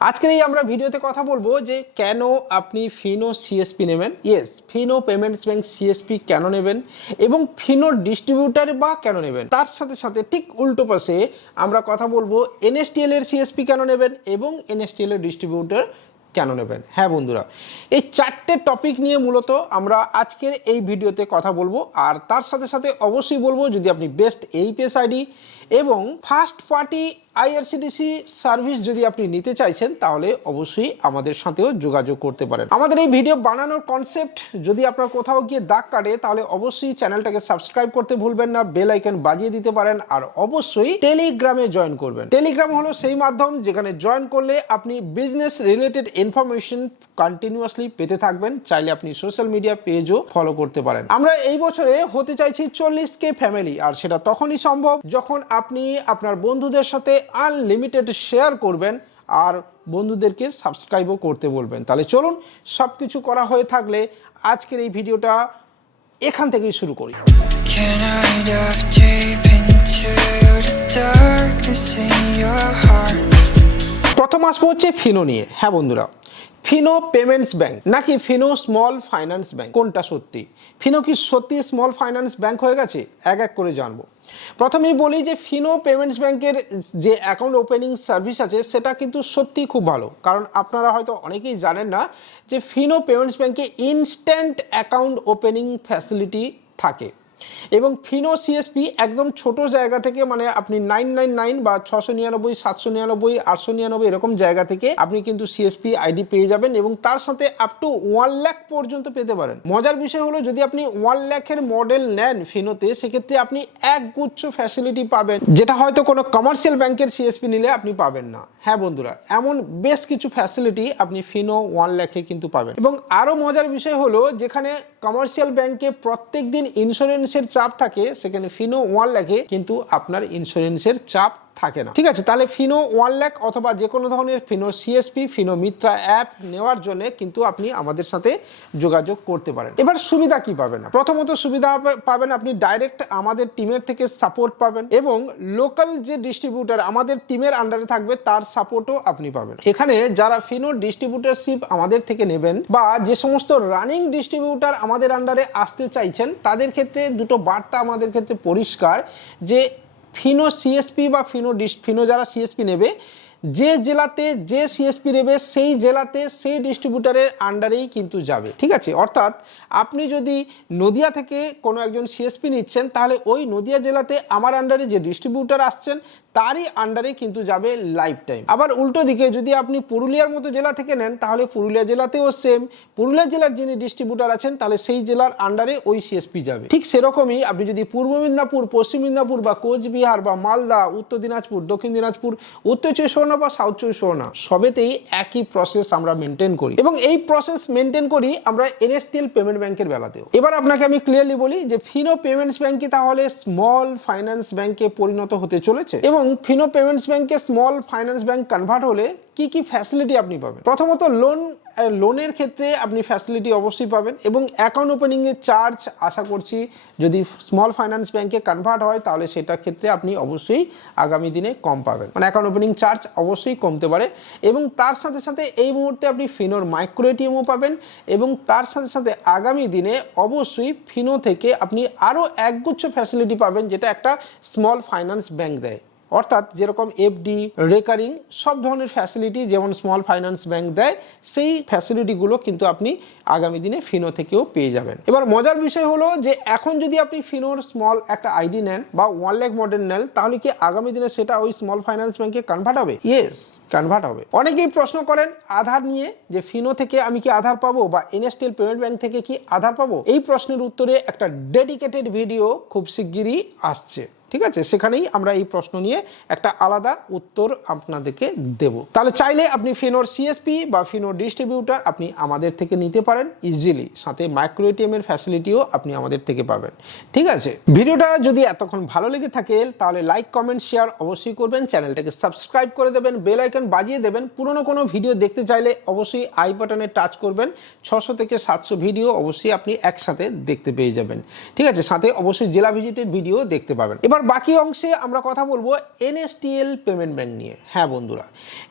আজকের এই আমরা ভিডিওতে কথা বলব যে কেন আপনি ফিনো সিএসপি নেবেন? Yes Fino payments bank CSP কেন নেবেন? এবং ফিনো ডিস্ট্রিবিউটার বা কেন নেবেন? তার সাথে সাথে ঠিক উল্টো পাশে আমরা কথা বলব এনএসটিএল এর সিএসপি কেন নেবেন এবং এনএসটিএল এর ডিস্ট্রিবিউটার কেন নেবেন? হ্যাঁ বন্ধুরা, এই চারটে টপিক নিয়ে মূলত আমরা আজকের এই ভিডিওতে কথা বলব। আর তার সাথে সাথে অবশ্যই বলব, যদি আপনি বেস্ট এইপিএস আইডি এবং ফার্স্ট পার্টি আইআরসিডিসি সার্ভিস যদি আপনি নিতে চাইছেন, তাহলে অবশ্যই আমাদের সাথেও যোগাযোগ করতে পারেন। আমাদের এই ভিডিও বানানোর কনসেপ্ট যদি আপনার কোথাও গিয়ে দাগ কাটে, তাহলে অবশ্যই চ্যানেলটাকে সাবস্ক্রাইব করতে ভুলবেন না, বেল আইকন বাজিয়ে দিতে পারেন, আর অবশ্যই টেলিগ্রামে জয়েন করবেন। টেলিগ্রাম হলো সেই মাধ্যম যেখানে জয়েন করলে আপনি বিজনেস রিলেটেড ইনফরমেশন কন্টিনিউয়াসলি পেতে থাকবেন, চাইলে আপনি সোশ্যাল মিডিয়া পেজও ফলো করতে পারেন। আমরা এই বছরে হতে চাইছি চল্লিশ কে ফ্যামিলি আর সেটা তখনই সম্ভব যখন আপনি আপনার বন্ধুদের সাথে আনলিমিটেড শেয়ার করবেন আর বন্ধুদেরকে সাবস্ক্রাইবও করতে বলবেন। তাহলে চলুন সব কিছু করা হয়ে থাকলে আজকের এই ভিডিওটা এখান থেকেই শুরু করি? প্রথম আসব হচ্ছে ফিনো নিয়ে। হ্যাঁ বন্ধুরা ফিনো পেমেন্টস ব্যাংক নাকি ফিনো স্মল ফাইন্যান্স ব্যাংক কোনটা সত্যি? ফিনো কি সত্যি স্মল ফাইন্যান্স ব্যাংক হয়ে গেছে? এক এক করে জানব। প্রথমেই বলি যে ফিনো পেমেন্টস ব্যাংকের যে অ্যাকাউন্ট ওপেনিং সার্ভিস আছে, সেটা কিন্তু সত্যি খুব ভালো। কারণ আপনারা হয়তো অনেকেই জানেন না যে ফিনো পেমেন্টস ব্যাংকে ইনস্ট্যান্ট অ্যাকাউন্ট ওপেনিং ফ্যাসিলিটি থাকে। এবং ফিনো সিএসপি একদম ছোট জায়গা থেকে মানে আপনি নাইন নাইন নাইন বা ছশো নিরানব্বই, সাতশো নিরানব্বই, আটশো নিরানব্বই এরকম জায়গা থেকে আপনি কিন্তু সিএসপি আইডি পেয়ে যাবেন এবং তার সাথে আপ টু ওয়ান লাখ পর্যন্ত পেতে পারেন। মজার বিষয় হলো যদি আপনি ওয়ান লাখের মডেল নেন ফিনোতে, সেক্ষেত্রে আপনি এক গুচ্ছ ফ্যাসিলিটি পাবেন, যেটা হয়তো কোনো কমার্শিয়াল ব্যাংকের সিএসপি নিলে আপনি পাবেন না। হ্যাঁ বন্ধুরা, এমন বেশ কিছু ফ্যাসিলিটি আপনি ফিনো ওয়ান লাখে কিন্তু পাবেন। এবং আরও মজার বিষয় হলো যেখানে কমার্শিয়াল ব্যাংকে প্রত্যেক দিন ইন্স্যুরেন্সের চাপ থাকে সেখানে ফিনো ওয়ান লাগে কিন্তু আপনার ইন্স্যুরেন্সের চাপ থাকে না। ঠিক আছে, তাহলে ফিনো ওয়ান ল্যাক অথবা যে কোনো ধরনের Fino CSP Fino Mitra app নেওয়ার জন্য কিন্তু আপনি আমাদের সাথে যোগাযোগ করতে পারেন। এবার সুবিধা কি পাবেন? প্রথমত সুবিধা পাবেন আপনি ডাইরেক্ট আমাদের টিমের থেকে সাপোর্ট পাবেন এবং লোকাল যে ডিস্ট্রিবিউটার আমাদের টিমের আন্ডারে থাকবে, তার সাপোর্টও আপনি পাবেন। এখানে যারা ফিনো ডিস্ট্রিবিউটারশিপ আমাদের থেকে নেবেন বা যে সমস্ত রানিং ডিস্ট্রিবিউটার আমাদের আন্ডারে আসতে চাইছেন, তাদের ক্ষেত্রে দুটো বার্তা আমাদের ক্ষেত্রে পরিষ্কার যে ফিনো সিএসপি বা ফিনো ডিস ফিনো যারা সিএসপি নেবে যে জেলাতে যে সিএসপি নেবে সেই জেলাতে সেই ডিস্ট্রিবিউটারের আন্ডারেই কিন্তু যাবে। ঠিক আছে? অর্থাৎ আপনি যদি নদিয়া থেকে কোনো একজন সিএসপি নিচ্ছেন, তাহলে ওই নদিয়া জেলাতে আমার আন্ডারে যে ডিস্ট্রিবিউটার আসছেন, তারই আন্ডারে কিন্তু যাবে লাইফ টাইম আবার উল্টো দিকে যদি আপনি পুরুলিয়ার মতো জেলা থেকে নেন, তাহলে পুরুলিয়া জেলাতেও সেম পুরুলিয়া জেলার যিনি ডিস্ট্রিবিউটার আছেন, তাহলে সেই জেলার আন্ডারে ওই সিএসপি যাবে। ঠিক সেরকমই আপনি যদি পূর্ব মেদিনীপুর, পশ্চিম মেদিনীপুর বা কোচবিহার বা মালদা, উত্তর দিনাজপুর, দক্ষিণ দিনাজপুর, উত্তর চব্বিশ পরগনা বা সাউথ চব্বিশ পরগনা সবেতেই একই প্রসেস আমরা মেনটেন করি। এবং এই প্রসেস মেনটেন করি আমরা এনএসটিএল পেমেন্ট ব্যাংকের বেলাতেও। এবার আপনাকে আমি ক্লিয়ারলি বলি যে ফিনো পেমেন্টস ব্যাংকে তাহলে স্মল ফাইন্যান্স ব্যাংকে পরিণত হতে চলেছে এবং ফিনো পেমেন্টস ব্যাংকে স্মল ফাইন্যান্স ব্যাংক কনভার্ট হলে কি কি ফ্যাসিলিটি আপনি পাবেন? প্রথমত লোন লোনের ক্ষেত্রে আপনি ফ্যাসিলিটি অবশ্যই পাবেন এবং অ্যাকাউন্ট ওপেনিংয়ের চার্জ আশা করছি যদি স্মল ফাইন্যান্স ব্যাংকে কনভার্ট হয়, তাহলে সেটার ক্ষেত্রে আপনি অবশ্যই আগামী দিনে কম পাবেন। মানে অ্যাকাউন্ট ওপেনিং চার্জ অবশ্যই কমতে পারে এবং তার সাথে সাথে এই মুহূর্তে আপনি ফিনোর মাইক্রো এটিএমও পাবেন এবং তার সাথে সাথে আগামী দিনে অবশ্যই ফিনো থেকে আপনি আরও একগুচ্ছ ফ্যাসিলিটি পাবেন, যেটা একটা স্মল ফাইন্যান্স ব্যাংক দেয়। অর্থাৎ যেরকম এফডি রেকারিং সব ধরনের ফ্যাসিলিটি যেমন স্মল ফাইন্যান্স ব্যাংক দেয়, সেই ফ্যাসিলিটিগুলো কিন্তু আপনি আগামী দিনে ফিনো থেকেও পেয়ে যাবেন। এবার মজার বিষয় হলো যে এখন যদি আপনি ফিনোর স্মল একটা আইডি নেন বা ওয়ান ল্যাক মডেল নেন, তাহলে কি আগামী দিনে সেটা ওই স্মল ফাইন্যান্স ব্যাংকে কনভার্ট হবে? ইয়েস কনভার্ট হবে। অনেকেই প্রশ্ন করেন, আধার নিয়ে যে ফিনো থেকে আমি কি আধার পাবো বা এনএসটিএল পেমেন্ট ব্যাংক থেকে কি আধার পাবো? এই প্রশ্নের উত্তরে একটা ডেডিকেটেড ভিডিও খুব শিগগিরই আসছে। ঠিক আছে? সেখানেই আমরা এই প্রশ্ন নিয়ে একটা আলাদা উত্তর আপনাদেরকে দেব। তাহলে চাইলে আপনি ফিনোর সিএসপি বা ফিনোর ডিস্ট্রিবিউটার আপনি আমাদের থেকে নিতে পারেন ইজিলি সাথে মাইক্রো এটিএম এর ফ্যাসিলিটিও আপনি আমাদের থেকে পাবেন। ঠিক আছে? ভিডিওটা যদি এতক্ষণ ভালো লেগে থাকে, তাহলে লাইক কমেন্ট শেয়ার অবশ্যই করবেন। চ্যানেলটাকে সাবস্ক্রাইব করে দেবেন। বেল আইকন বাজিয়ে দেবেন। পুরনো কোনো ভিডিও দেখতে চাইলে অবশ্যই আই বাটনে টাচ করবেন। ছশো থেকে সাতশো ভিডিও অবশ্যই আপনি একসাথে দেখতে পেয়ে যাবেন। ঠিক আছে? সাথে অবশ্যই জেলা ভিজিটের ভিডিও দেখতে পাবেন। এবার এবার বাকি অংশে আমরা কথা বলব এনএসটিএল পেমেন্ট ব্যাংক নিয়ে। হ্যাঁ বন্ধুরা,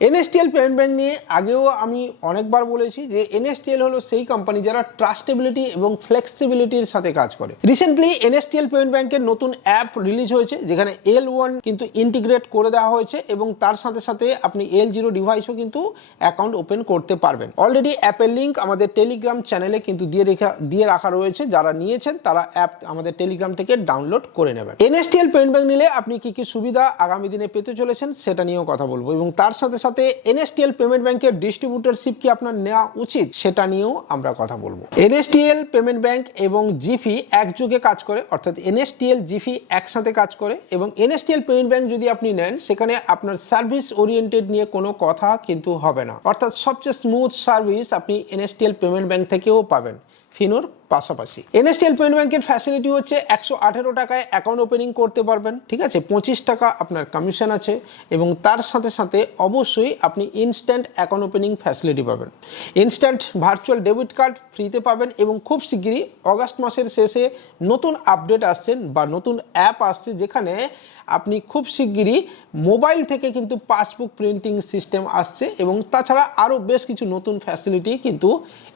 এনএসটিএল পেমেন্ট ব্যাঙ্ক নিয়ে আগেও আমি অনেকবার বলেছি যে এনএসটিএল হলো সেই কোম্পানি যারা ট্রাস্টেবিলিটি এবং ফ্লেক্সিবিলিটির সাথে কাজ করে। রিসেন্টলি এনএসটিএল পেমেন্ট ব্যাংকের নতুন অ্যাপ রিলিজ হয়েছে, যেখানে এল ওয়ান কিন্তু ইন্টিগ্রেট করে দেওয়া হয়েছে এবং তার সাথে সাথে আপনি এল জিরো ডিভাইসও কিন্তু অ্যাকাউন্ট ওপেন করতে পারবেন। অলরেডি অ্যাপের লিঙ্ক আমাদের টেলিগ্রাম চ্যানেলে কিন্তু দিয়ে রেখা, দিয়ে রাখা রয়েছে। যারা নিয়েছেন তারা অ্যাপ আমাদের টেলিগ্রাম থেকে ডাউনলোড করে নেবেন। এনএসটিএল পেমেন্ট ব্যাংক নিলে আপনি কি কি সুবিধা আগামী দিনে পেতে চলেছেন সেটা নিয়েও কথা বলব। এবং তার সাথে সাথে এনএসটিএল পেমেন্ট ব্যাংকের ডিস্ট্রিবিউটরশিপ কি আপনার নেওয়া উচিত সেটা নিয়েও আমরা কথা বলব। এনএসটিএল পেমেন্ট ব্যাংক এবং জিফি একযোগে কাজ করে, অর্থাৎ এনএসটিএল জিফি একসাথে কাজ করে এবং এনএসটিএল পেমেন্ট ব্যাংক যদি আপনি নেন, সেখানে আপনার সার্ভিস ওরিয়েন্টেড নিয়ে কোনো কথা কিন্তু হবে না। অর্থাৎ সবচেয়ে স্মুথ সার্ভিস আপনি এনএসটিএল পেমেন্ট ব্যাংক থেকেও পাবেন। ফিনোর পাশাপাশি। এনএসটিএল পেমেন্ট ব্যাংকের ফ্যাসিলিটি হচ্ছে একশো আঠেরো টাকায় অ্যাকাউন্ট ওপেনিং করতে পারবেন, ঠিক আছে? পঁচিশ টাকা আপনার কমিশন আছে এবং তার সাথে সাথে অবশ্যই আপনি ইনস্ট্যান্ট অ্যাকাউন্ট ওপেনিং ফ্যাসিলিটি পাবেন। ইনস্ট্যান্ট ভার্চুয়াল ডেবিট কার্ড ফ্রিতে পাবেন এবং খুব শিগগিরই অগাস্ট মাসের শেষে নতুন আপডেট আসছেন বা নতুন অ্যাপ আসছে যেখানে আপনি খুব শিগগিরই মোবাইল থেকে কিন্তু পাসবুক প্রিন্টিং সিস্টেম আসছে এবং তাছাড়া আরও বেশ কিছু নতুন ফ্যাসিলিটি কিন্তু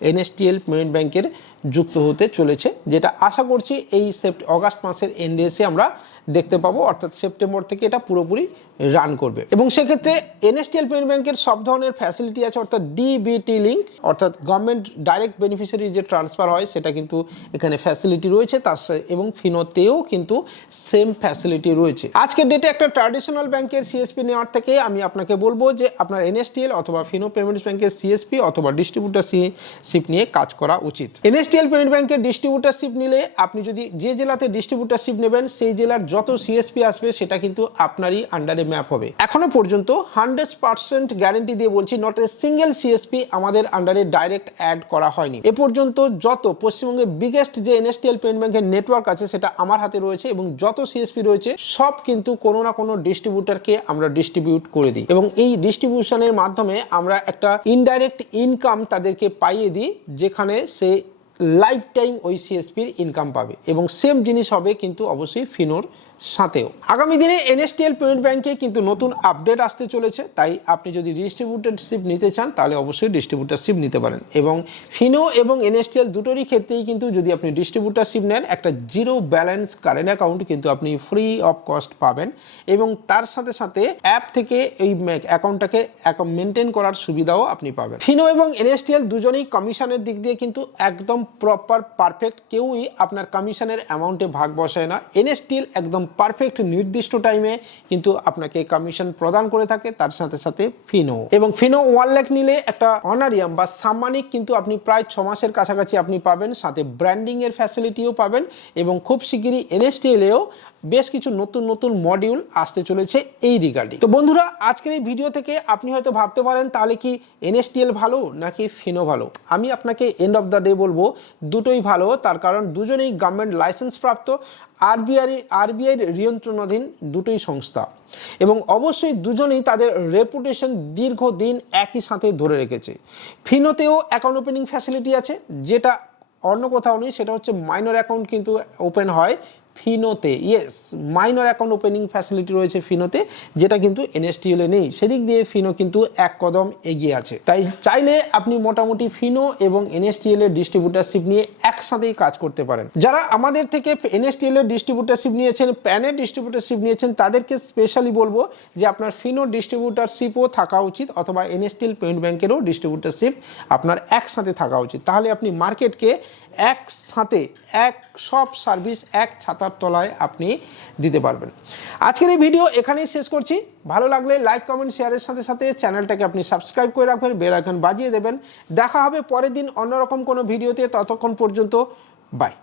এনএসটিএল পেমেন্ট ব্যাংকের যুক্ত হতে চলেছে যেটা আশা করছি এই সেপ্ট অগাস্ট মাসের এন্ডে এসে আমরা দেখতে পাবো, অর্থাৎ সেপ্টেম্বর থেকে এটা পুরোপুরি রান করবে। এবং সেক্ষেত্রে এনএসটিএল পেমেন্ট ব্যাংকের সব ধরনের ফ্যাসিলিটি আছে, অর্থাৎ ডিবিটি লিঙ্ক অর্থাৎ গভর্নমেন্ট ডাইরেক্ট বেনিফিশিয়ারি যে ট্রান্সফার হয়, সেটা কিন্তু এখানে ফ্যাসিলিটি রয়েছে, তার এবং ফিনোতেও কিন্তু সেম ফ্যাসিলিটি রয়েছে। আজকের ডেটে একটা ট্র্যাডিশনাল ব্যাংকের সিএসপি নেওয়ার থেকে আমি আপনাকে বলব যে, আপনার এনএসটিএল অথবা ফিনো পেমেন্টস ব্যাংকের সিএসপি অথবা ডিস্ট্রিবিউটার ডিস্ট্রিবিউটারশিপ নিয়ে কাজ করা উচিত। এনএসটিএল পেমেন্ট ব্যাংকের ডিস্ট্রিবিউটারশিপ নিলে আপনি যদি যে জেলাতে ডিস্ট্রিবিউটারশিপ নেবেন, সেই জেলার যত সিএসপি আসবে, সেটা কিন্তু আপনারই আন্ডারে ম্যাপ হবে। এখনও পর্যন্ত হান্ড্রেড পার্সেন্ট গ্যারেন্টি দিয়ে বলছি নট এ সিঙ্গেল সিএসপি আমাদের আন্ডারে ডাইরেক্ট অ্যাড করা হয়নি। এ পর্যন্ত যত পশ্চিমবঙ্গের বিগেস্ট যে এনএসটিএল পেমেন্ট ব্যাংকের নেটওয়ার্ক আছে, সেটা আমার হাতে রয়েছে এবং যত সিএসপি রয়েছে, সব কিন্তু কোনো না কোনো ডিস্ট্রিবিউটারকে আমরা ডিস্ট্রিবিউট করে দিই। এবং এই ডিস্ট্রিবিউশনের মাধ্যমে আমরা একটা ইনডাইরেক্ট ইনকাম তাদেরকে পাইয়ে দিই, যেখানে সে লাইফ টাইম ওই সিএসপির ইনকাম পাবে এবং সেম জিনিস হবে কিন্তু অবশ্যই ফিনোর সাথেও। আগামী দিনে এনএসটিএল পেমেন্ট ব্যাংকে কিন্তু নতুন আপডেট আসতে চলেছে, তাই আপনি যদি ডিস্ট্রিবিউটারশিপ নিতে চান, তাহলে অবশ্যই ডিস্ট্রিবিউটারশিপ নিতে পারেন। এবং ফিনো এবং এনএসটিএল দুটোরই ক্ষেত্রেই কিন্তু যদি আপনি ডিস্ট্রিবিউটারশিপ নেন, একটা জিরো ব্যালেন্স কারেন্ট অ্যাকাউন্ট কিন্তু আপনি ফ্রি অফ কস্ট পাবেন। এবং তার সাথে সাথে অ্যাপ থেকে এই অ্যাকাউন্টটাকে মেনটেন করার সুবিধাও আপনি পাবেন। ফিনো এবং এনএসটিএল দুজনেই কমিশনের দিক দিয়ে কিন্তু একদম প্রপার পারফেক্ট কেউই আপনার কমিশনের অ্যামাউন্টে ভাগ বসায় না। এনএসটিএল একদম পারফেক্ট নির্দিষ্ট টাইমে কিন্তু আপনাকে কমিশন প্রদান করে থাকে, তার সাথে সাথে ফিনো এবং ফিনো ওয়ান লাখ নিলে একটা অনারিয়াম বা সাম্মানিক কিন্তু আপনি প্রায় ছ মাসের কাছাকাছি আপনি পাবেন, সাথে ব্র্যান্ডিংয়ের ফ্যাসিলিটিও পাবেন এবং খুব শিগগিরই এনএসটিএলেও বেশ কিছু নতুন নতুন মডিউল আসতে চলেছে এই রিগার্ডিং তো বন্ধুরা, আজকের এই ভিডিও থেকে আপনি হয়তো ভাবতে পারেন, তাহলে কি এনএসটিএল ভালো নাকি ফিনো ভালো? আমি আপনাকে এন্ড অফ দ্য ডে বলব, দুটোই ভালো, তার কারণ দুজনেই গভর্নমেন্ট লাইসেন্স প্রাপ্ত আরবিআই আরবিআই নিয়ন্ত্রণাধীন দুটোই সংস্থা। এবং অবশ্যই দুজনেই তাদের রেপুটেশন দীর্ঘদিন একই সাথে ধরে রেখেছে। ফিনোতেও অ্যাকাউন্ট ওপেনিং ফ্যাসিলিটি আছে, যেটা অন্য কোথাও নেই, সেটা হচ্ছে মাইনর অ্যাকাউন্ট কিন্তু ওপেন হয় ফিনোতে yes minor account opening facility রয়েছে ফিনোতে, যেটা কিন্তু এনএসটিএল নেই। সেদিক দিয়ে ফিনো কিন্তু এক কদম এগিয়ে আছে। তাই চাইলে আপনি মোটামুটি ফিনো এবং এনএসটিএল এর ডিস্ট্রিবিউটারশিপ নিয়ে একসাথেই কাজ করতে পারেন। যারা আমাদের থেকে এনএসটিএল এর ডিস্ট্রিবিউটারশিপ নিয়েছেন প্যানের ডিস্ট্রিবিউটারশিপ নিয়েছেন, তাদেরকে স্পেশালি বলব যে আপনার ফিনো ডিস্ট্রিবিউটারশিপও থাকা উচিত অথবা এনএসটিএল পেমেন্ট ব্যাংকেরও ডিস্ট্রিবিউটারশিপ আপনার একসাথে থাকা উচিত। তাহলে আপনি মার্কেটকে একসাথে এক সব সার্ভিস, এক ছাতার তলায় আপনি দিতে পারবেন। আজকের এই ভিডিও এখানেই শেষ করছি। ভালো লাগলে লাইক, কমেন্ট শেয়ারের সাথে সাথে চ্যানেলটাকে আপনি সাবস্ক্রাইব করে রাখবেন বেল আইকন বাজিয়ে দেবেন। দেখা হবে পরের দিন অন্যরকম কোনো ভিডিওতে। ততক্ষণ পর্যন্ত বাই